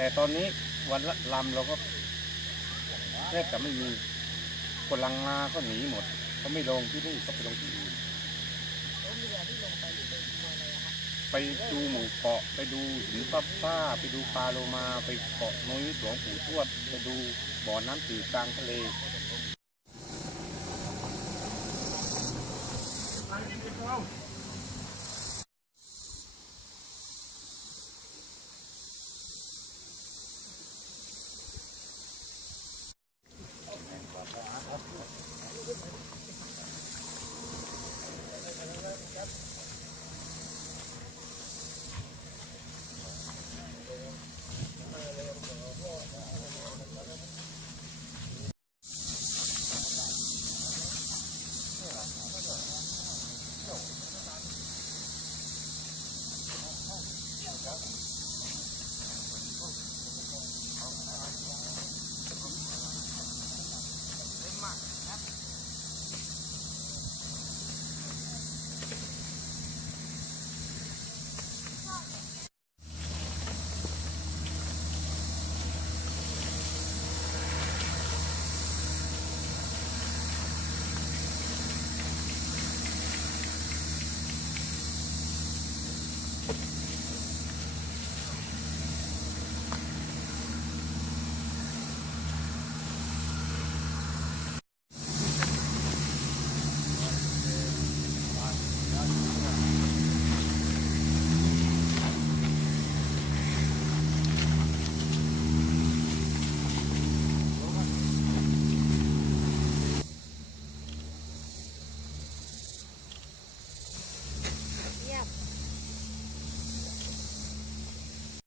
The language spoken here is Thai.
แต่ตอนนี้วันละลำเราก็แทบจะไม่มีคนลังงาก็หนีหมดเขาไม่ลงที่นี่ก็ไปลงที่อื่นแล้วเรือที่ลงไปไปดูอะไรอะคะไปดูหมู่เกาะไปดูหินฟ้าไปดูปลาโลมาไปเกาะนุ้ยหลวงปู่ทวดไปดูบ่อน้ำจืดกลางทะเลไป